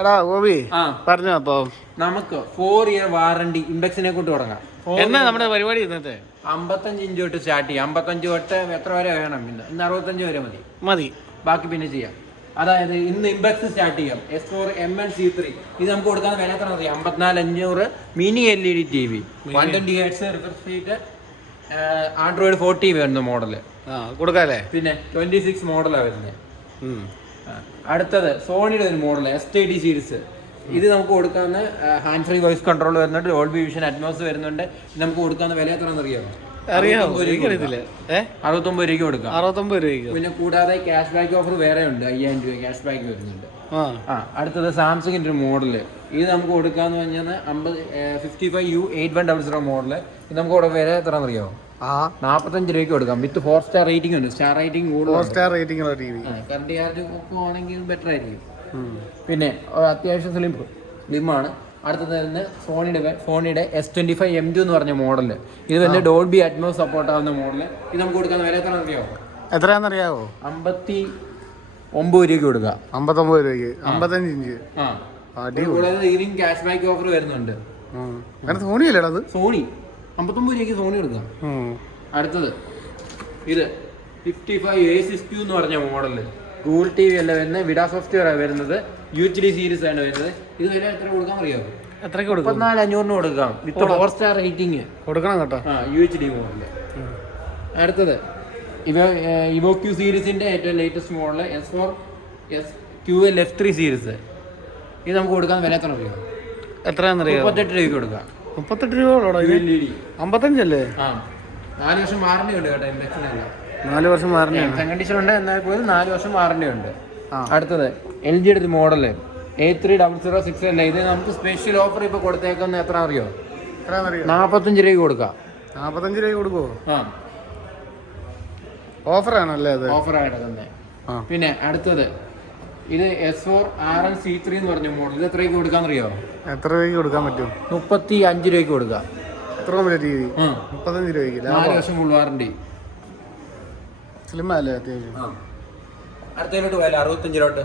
എടാ ഗോപി പറഞ്ഞോ. അപ്പൊ നമുക്ക് 4 year വാറണ്ടി ഇമ്പെക്സിനെ കൊണ്ട് തുടങ്ങാം. എന്നാ നമ്മുടെ പരിപാടി ഇന്നത്തെ 55 ഇഞ്ച് തൊട്ട് സ്റ്റാർട്ട് ചെയ്യാം. 55 തൊട്ട് എത്ര വരെ വേണം? ഇന്ന് 65 വരെ മതി. ബാക്കി പിന്നെ ചെയ്യാം. അതായത് ഇന്ന് ഇമ്പെക്സ് സ്റ്റാർട്ട് ചെയ്യാം. S4 MN C3 ഇത് നമുക്ക് കൊടുക്കാൻ വില എത്ര അറിയാം? 54,500 mini LED TV 120 Hz refresh rate, Android 40 വരുന്ന മോഡല് കൊടുക്കാല്ലേ. പിന്നെ 26 മോഡലാണ് വരുന്നത്. അടുത്തത് സോണിയുടെ ഒരു മോഡൽ S30 സീരീസ്. ഇത് നമുക്ക് കൊടുക്കാവുന്ന ഹാൻഡ് ഫ്രീ വോയിസ് കൺട്രോൾ വരുന്നുണ്ട്, ഡോൾബി വിഷൻ അറ്റ്മോസ് വരുന്നുണ്ട്. ഇത് നമുക്ക് കൊടുക്കാവുന്ന വില എത്രയാണെന്ന് അറിയാമോ? 69 രൂപയ്ക്ക് കൊടുക്കാം. 69 രൂപയ്ക്ക്. പിന്നെ കൂടാതെ ക്യാഷ് ബാക്ക് ഓഫർ വേറെ ഉണ്ട്, 5000 രൂപ ക്യാഷ് ബാക്ക് വരുന്നുണ്ട്. അടുത്തത് സാംസങ്ങിന്റെ ഒരു മോഡല്. ഇത് നമുക്ക് കൊടുക്കാന്ന് പറഞ്ഞാൽ 55U 8100 മോഡല്. ഇത് നമുക്ക് വില എത്രയാണെന്ന് അറിയാമോ? 45 രൂപയ്ക്ക് കൊടുക്കാം. വിത്ത് 4 സ്റ്റാർ റേറ്റിംഗ് ഉണ്ട്. സ്റ്റാർ റേറ്റിംഗ് കറണ്ട് ചാർജ് ആണെങ്കിൽ ബെറ്റർ ആയിരിക്കും. പിന്നെ അത്യാവശ്യം സ്ലിമാണ്. അടുത്തത് തന്നെ സോണിയുടെ S25 M2 എന്ന് പറഞ്ഞ മോഡല്. ഇത് തന്നെ ഡോൾബി അറ്റ്മോസ് സപ്പോർട്ട് ആവുന്ന മോഡല്. ഇത് നമുക്ക് കൊടുക്കാൻ വില എത്രയാണെന്നറിയാവോ? 59 രൂപയ്ക്ക് കൊടുക്കാം. 59 രൂപയ്ക്ക് 55 ഇഞ്ച്. കൂടാതെ ഇതിന് ക്യാഷ് ബാക്ക് ഓഫർ വരുന്നുണ്ട്. സോണിയല്ലേടാ അത്? സോണി 59 രൂപയ്ക്ക് സോണി കൊടുക്കാം. അടുത്തത് ഇത് 55 A6Q എന്ന് പറഞ്ഞ മോഡല്. ഗൂഗിൾ TV അല്ല വരുന്നത്, വിഡ സോഫ്റ്റ്വെയർ ആണ് വരുന്നത്. UHD സീരീസ് ആണ് വരുന്നത്. ഇത് വില എത്ര കൊടുക്കാൻ അറിയാമോ? 54,500 കൊടുക്കാം. വിത്ത് 4 സ്റ്റാർ റേറ്റിംഗ് കൊടുക്കണം കേട്ടോ. UHD model. അടുത്തത് ഇവോQ സീരീസിന്റെ ഏറ്റവും latest model S4 QL F3 series. ഇത് നമുക്ക് കൊടുക്കാൻ വില എത്ര അറിയാമോ? എത്രയാണെന്നറിയാം? 38 രൂപയ്ക്ക് കൊടുക്കാം. 38 രൂപ 55 അല്ലേ? 4 വർഷം വാറണ്ടി ഉണ്ട് കേട്ടോ. ഇമ്പെക്സിനല്ല, 4 വർഷം വാറണ്ടി കണ്ടീഷൻ ഉണ്ട്. എന്നാൽ പോലും 4 വർഷം വാറണ്ടി ഉണ്ട്. അടുത്തത് LGയുടെ ഒരു മോഡല് A3006L. ഇത് നമുക്ക് സ്പെഷ്യൽ ഓഫർ ഇപ്പൊ കൊടുത്തേക്കുന്ന എത്ര അറിയോ? 45 രൂപയ്ക്ക് കൊടുക്കാം. 45 രൂപയ്ക്ക് കൊടുക്കുമോ? ഓഫറാണല്ലേ അത്? ഓഫറായിട്ട് തന്നെ. പിന്നെ അടുത്തത് ഇത് S4 RN C3 എന്ന് പറഞ്ഞ മോഡൽ. ഇത് എത്രയ്ക്ക് കൊടുക്കാന്നറിയോ? എത്ര രൂപയ്ക്ക് കൊടുക്കാൻ പറ്റും? 35 രൂപയ്ക്ക് കൊടുക്കാം. എത്ര വലിയ TV? 35 രൂപയ്ക്ക് 4 വർഷം ഫുൾ വാറണ്ടി. സ്ലിം അല്ലേ അത്യാവശ്യം? അടുത്തതിലോട്ട് പോയാലോ? 65 ലോട്ട്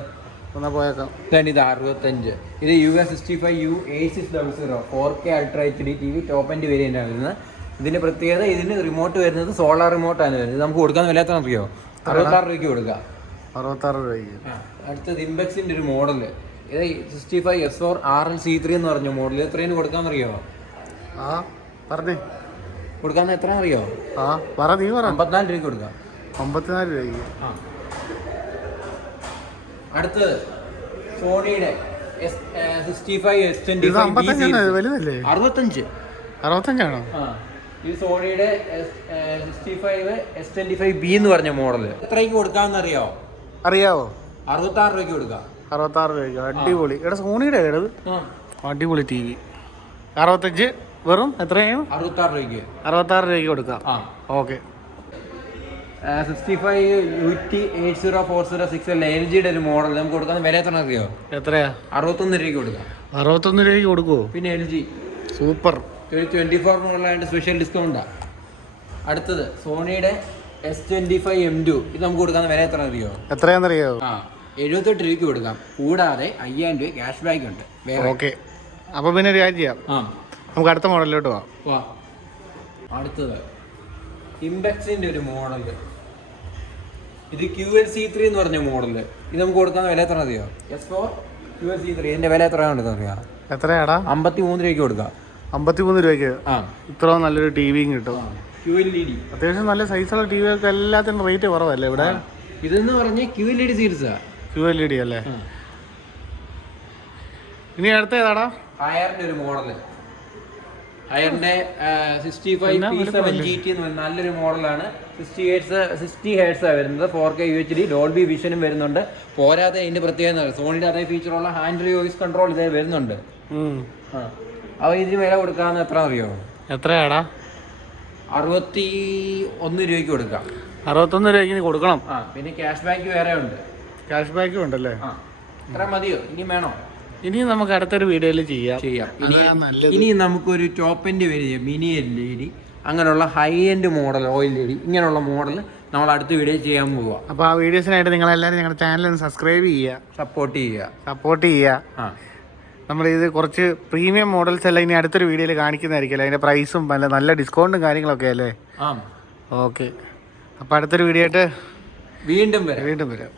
എന്നാ പോയേക്കാം. ഇത് 65. ഇത് US65U A600 4K Ultra HD TV top end variant ആണ് വരുന്നത്. ഇതിന്റെ പ്രത്യേകത, ഇതിന് റിമോട്ട് വരുന്നത് സോളാർ റിമോട്ടാണ് വരുന്നത്. നമുക്ക് കൊടുക്കാൻ വില എത്ര അറിയോ? 66 രൂപയ്ക്ക് കൊടുക്കാം. 66 രൂപയ്ക്ക്. അടുത്തത് ഇമ്പെക്സിന്റെ ഒരു മോഡല്. ഇത് 65 S4 RN C3 എന്ന് പറഞ്ഞ മോഡൽ. എത്രയാണ് കൊടുക്കാന്നറിയോ? പറഞ്ഞേ കൊടുക്കാന്ന് എത്രയാണെന്നറിയോ? 54 രൂപയ്ക്ക് കൊടുക്കാം. 54 രൂപയ്ക്ക്. അടുത്തത് സോണിയുടെ S65 S25 വലുതല്ലേ? 65 ഇത് സോണിയുടെ S65 S25B എന്ന് പറഞ്ഞ മോഡല്. എത്രയ്ക്ക് കൊടുക്കാമെന്നറിയാവോ? അറിയാവോ? 66 രൂപയ്ക്ക് കൊടുക്കാം. 66 രൂപയ്ക്ക്. അടിപൊളി. എടാ സോണിയുടെ അടിപൊളി TV. 65 വെറും എത്രയാണ്? 66 രൂപയ്ക്ക്. 66 രൂപയ്ക്ക് കൊടുക്കാം. ഓക്കെ. 65 UT 80406L LGയുടെ ഒരു മോഡൽ. നമുക്ക് കൊടുക്കാൻ വില എത്ര അറിയോ? എത്രയാ? 61 രൂപയ്ക്ക് കൊടുക്കാം. 61 രൂപയ്ക്ക് കൊടുക്കുമോ? പിന്നെ LG സൂപ്പർ 24 മോഡലായിട്ട് സ്പെഷ്യൽ ഡിസ്കൗണ്ടാ. അടുത്തത് സോണിയുടെ S25 M2. ഇത് നമുക്ക് കൊടുക്കാൻ വില എത്ര അറിയോ? എത്രയാണെന്നറിയോ? 78 രൂപയ്ക്ക് കൊടുക്കാം. കൂടാതെ 5000 രൂപ ക്യാഷ് ബാക്ക് ഉണ്ട്. ഓക്കെ. അപ്പൊ പിന്നെ ഒരു കാര്യം ചെയ്യാം, നമുക്ക് അടുത്ത മോഡലിലോട്ട് പോവാം. അടുത്തത് ഇമ്പെക്സിന്റെ ഒരു മോഡല്. ഇത് QL C3 എന്ന് പറഞ്ഞ മോഡല്. ഇത് നമുക്ക് കൊടുക്കാൻ വില എത്ര അറിയോ? S4 QL C3. ഇതിന്റെ വില എത്രയാണെന്ന് അറിയാം? എത്രയാടാ? 53 രൂപയ്ക്ക് കൊടുക്കാം. 53 രൂപയ്ക്ക് ഇത്ര നല്ലൊരു ടിവിയും കിട്ടും. QLED അത്യാവശ്യം നല്ല സൈസുള്ള ടി വികൾക്ക് എല്ലാത്തിനും റേറ്റ് കുറവല്ലേ ഇവിടെ? ഇതെന്ന് പറഞ്ഞ QLED സീരീസാ. QLED അല്ലേ? ഇനി അടുത്ത ഏതാടാ? ഹയറിന്റെ ഒരു മോഡല്. ഹയറിന്റെ 65 P7 GT എന്ന് പറഞ്ഞ നല്ലൊരു മോഡലാണ്. 60 Hz വരുന്നത്. 4K UHD ഡോൾബി വിഷനും വരുന്നുണ്ട്. പോരാതെ അതിന്റെ പ്രത്യേകത സോണിയുടെ അതേ ഫീച്ചറുള്ള ഹാൻഡ് ഫ്രീ വോയിസ് കൺട്രോൾ ഇതേ വരുന്നുണ്ട്. അപ്പോൾ ഇതിന് വില കൊടുക്കാന്ന് എത്ര അറിയോ? എത്രയാടാ? 61 രൂപയ്ക്ക് കൊടുക്കാം. 61 രൂപയ്ക്ക് കൊടുക്കണം. പിന്നെ ക്യാഷ് ബാക്ക് വേറെ ഉണ്ട്. ക്യാഷ് ബാക്കും ഉണ്ടല്ലേ? ഇത്ര മതിയോ? ഇനി വേണോ? ഇനി നമുക്ക് അടുത്തൊരു വീഡിയോയിൽ ചെയ്യാം. ഇനി നമുക്കൊരു ടോപ്പ് എൻഡ് വരിക മിനി LED അങ്ങനെയുള്ള high end model oil lady ഇങ്ങനെയുള്ള മോഡൽ നമ്മൾ അടുത്ത വീഡിയോ ചെയ്യാൻ പോവുക. അപ്പോൾ ആ വീഡിയോസിനായിട്ട് നിങ്ങളെല്ലാവരും ഞങ്ങളുടെ ചാനൽ ഒന്ന് സബ്സ്ക്രൈബ് ചെയ്യുക, സപ്പോർട്ട് ചെയ്യുക. നമ്മളിത് കുറച്ച് പ്രീമിയം മോഡൽസ് എല്ലാം ഇനി അടുത്തൊരു വീഡിയോയിൽ കാണിക്കുന്നതായിരിക്കും. അതിൻ്റെ പ്രൈസും നല്ല ഡിസ്കൗണ്ടും കാര്യങ്ങളൊക്കെ അല്ലേ? ഓക്കെ, അപ്പോൾ അടുത്തൊരു വീഡിയോ ആയിട്ട് വീണ്ടും വരാം.